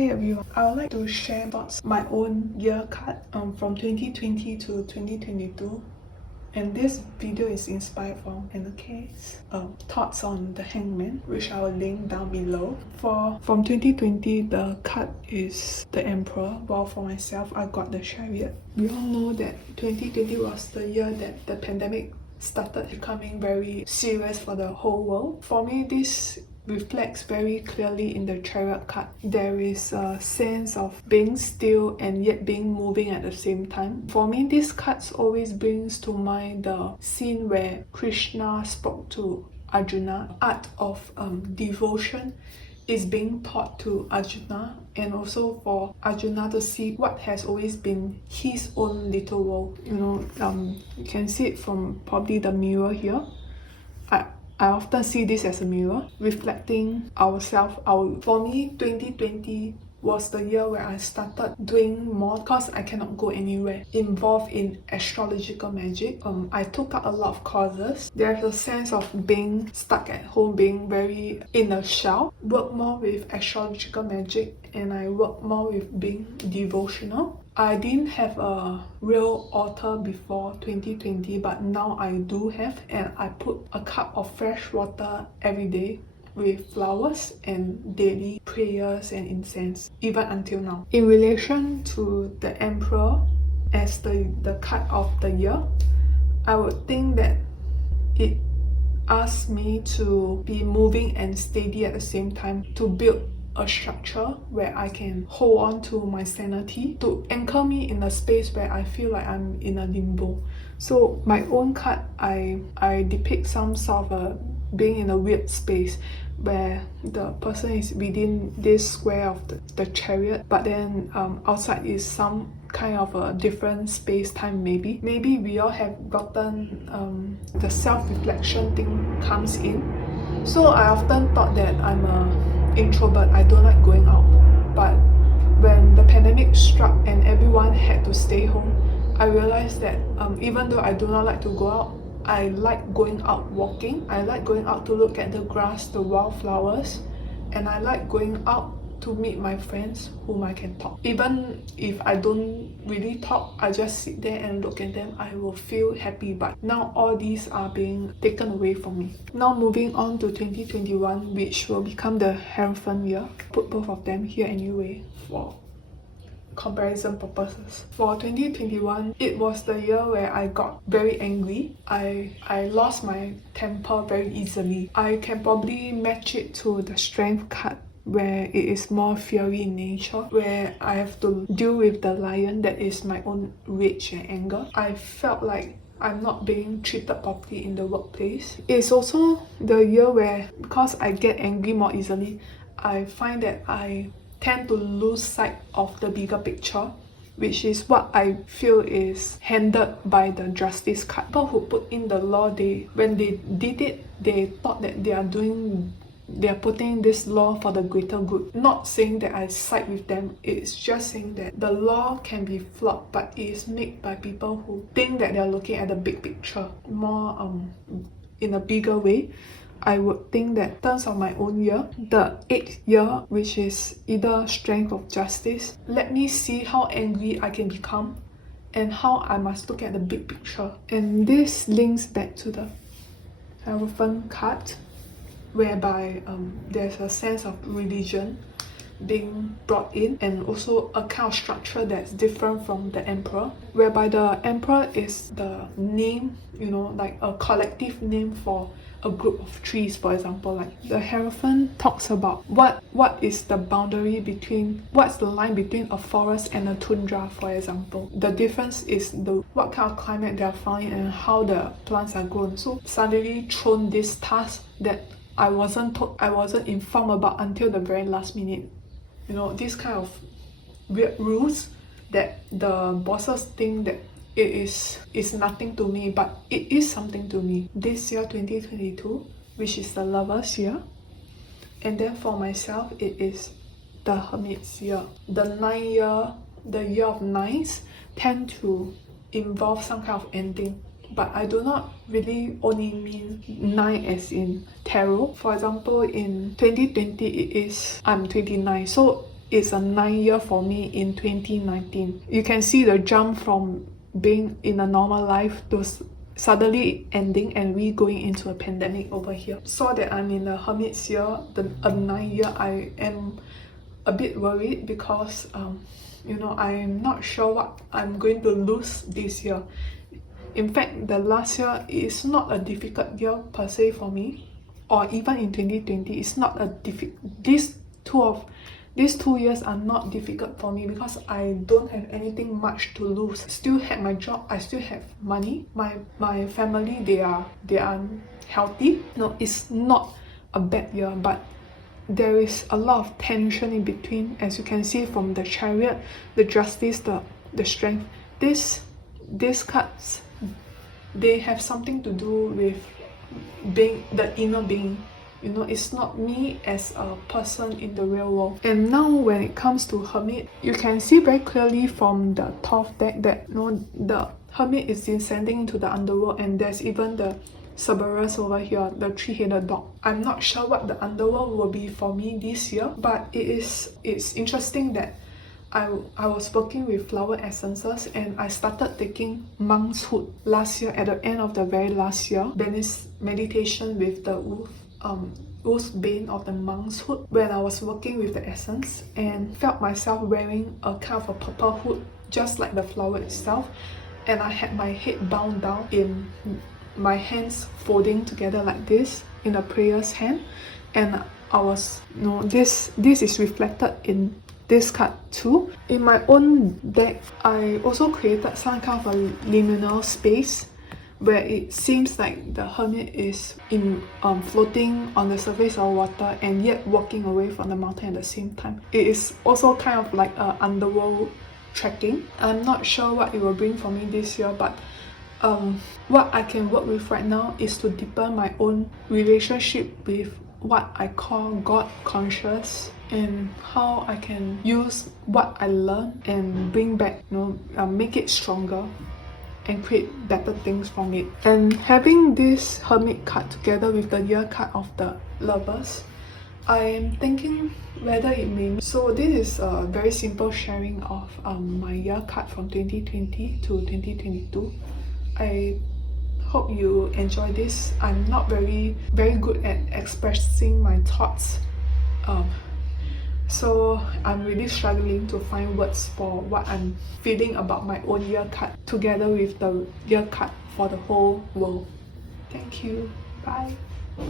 Hi everyone, I would like to share thoughts my own year card from 2020 to 2022, and this video is inspired from in case thoughts on the hangman, which I will link down below. From 2020, the card is the emperor, while for myself I got the chariot. We all know that 2020 was the year that the pandemic started becoming very serious for the whole world. For me, this reflects very clearly in the chariot card. There is a sense of being still and yet being moving at the same time. For me, this card always brings to mind the scene where Krishna spoke to Arjuna. Art of devotion is being taught to Arjuna, and also for Arjuna to see what has always been his own little world. You can see it from probably the mirror here. I often see this as a mirror reflecting ourselves. For me, 2020 was the year where I started doing more, because I cannot go anywhere, involved in astrological magic. I took up a lot of courses. There's a sense of being stuck at home, being very in a shell. Work more with astrological magic, and I work more with being devotional. I didn't have a real altar before 2020, but now I do have, and I put a cup of fresh water every day with flowers and daily prayers and incense, even until now. In relation to the emperor as the card of the year, I would think that it asks me to be moving and steady at the same time, to build a structure where I can hold on to my sanity, to anchor me in a space where I feel like I'm in a limbo. So my own card, I depict some sort of being in a weird space where the person is within this square of the chariot, but then outside is some kind of a different space-time. Maybe we all have gotten the self-reflection thing comes in. So I often thought that I'm a introvert, I don't like going out, but when the pandemic struck and everyone had to stay home, I realized that even though I do not like to go out, I like going out walking. I like going out to look at the grass, the wildflowers, and I like going out to meet my friends whom I can talk. Even if I don't really talk, I just sit there and look at them, I will feel happy. But now all these are being taken away from me. Now moving on to 2021, which will become the Hierophant year. Put both of them here anyway for comparison purposes. For 2021, it was the year where I got very angry. I lost my temper very easily. I can probably match it to the Strength card, where it is more fiery in nature, where I have to deal with the lion that is my own rage and anger. I felt like I'm not being treated properly in the workplace. It's also the year where, because I get angry more easily, I find that I tend to lose sight of the bigger picture, which is what I feel is handled by the Justice card. People who put in the law, when they did it, they thought that they are putting this law for the greater good. Not saying that I side with them, it's just saying that the law can be flawed, but it is made by people who think that they are looking at the big picture more in a bigger way. I would think that in terms of my own year, the 8th year, which is either Strength or Justice, let me see how angry I can become and how I must look at the big picture. And this links back to the Hierophant card, whereby there's a sense of religion being brought in, and also a kind of structure that's different from the emperor, whereby the emperor is the name, like a collective name for a group of trees. For example, like the Hierophant talks about what is the boundary between, what's the line between a forest and a tundra, for example. The difference is what kind of climate they are found in and how the plants are grown. So suddenly thrown this task that I wasn't informed about until the very last minute. This kind of weird rules that the bosses think that it is nothing to me, but it is something to me. This year, 2022, which is the Lover's year, and then for myself, it is the Hermit's year. The year of nines tend to involve some kind of ending, but I do not really only mean 9 as in tarot. For example, in 2020, I'm 29, so is a 9-year for me in 2019. You can see the jump from being in a normal life to suddenly ending and we going into a pandemic over here. So that I'm in the hermit's year, a 9-year, I am a bit worried because I'm not sure what I'm going to lose this year. In fact, the last year is not a difficult year per se for me, or even in 2020, it's not a these 2 years are not difficult for me because I don't have anything much to lose. Still have my job, I still have money. My family, they are healthy. No, it's not a bad year, but there is a lot of tension in between, as you can see from the Chariot, the Justice, the Strength. These cards, they have something to do with being the inner being. It's not me as a person in the real world. And now when it comes to Hermit, you can see very clearly from the Thoth deck that the Hermit is descending into the underworld, and there's even the Cerberus over here, the three-headed dog. I'm not sure what the underworld will be for me this year, but it's interesting that I was working with flower essences, and I started taking monk's hood last year at the end of the very last year. Buddhist meditation with the wolf's bane of the monk's hood when I was working with the essence, and felt myself wearing a kind of a purple hood just like the flower itself, and I had my head bound down in my hands folding together like this in a prayer's hand, and I was this is reflected in this card too. In my own deck, I also created some kind of a liminal space where it seems like the Hermit is floating on the surface of water and yet walking away from the mountain at the same time. It is also kind of like an underworld trekking. I'm not sure what it will bring for me this year, but what I can work with right now is to deepen my own relationship with what I call God conscious, and how I can use what I learned and bring back, make it stronger and create better things from it. And having this Hermit card together with the year card of the Lovers, I am thinking whether it may... So this is a very simple sharing of my year card from 2020 to 2022. I hope you enjoy this. I'm not very good at expressing my thoughts, so I'm really struggling to find words for what I'm feeling about my own year card together with the year card for the whole world. Thank you. Bye.